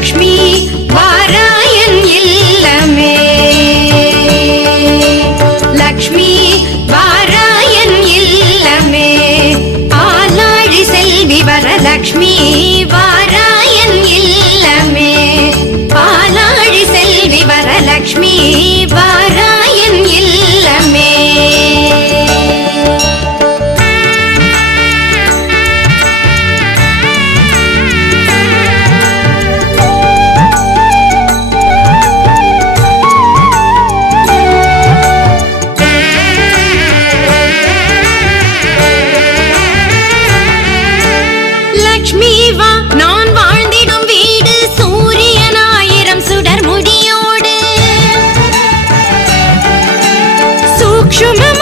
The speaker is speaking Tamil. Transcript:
லக்ஷ்மி பாராயன் இல்லமே. லக்ஷ்மி பாராயன் இல்லமே. ஆளாழி செல்வி வரலக்ஷ்மி பாராயன் இல்லமே. பாலாழி செல்வி வரலக்ஷ்மி Başımın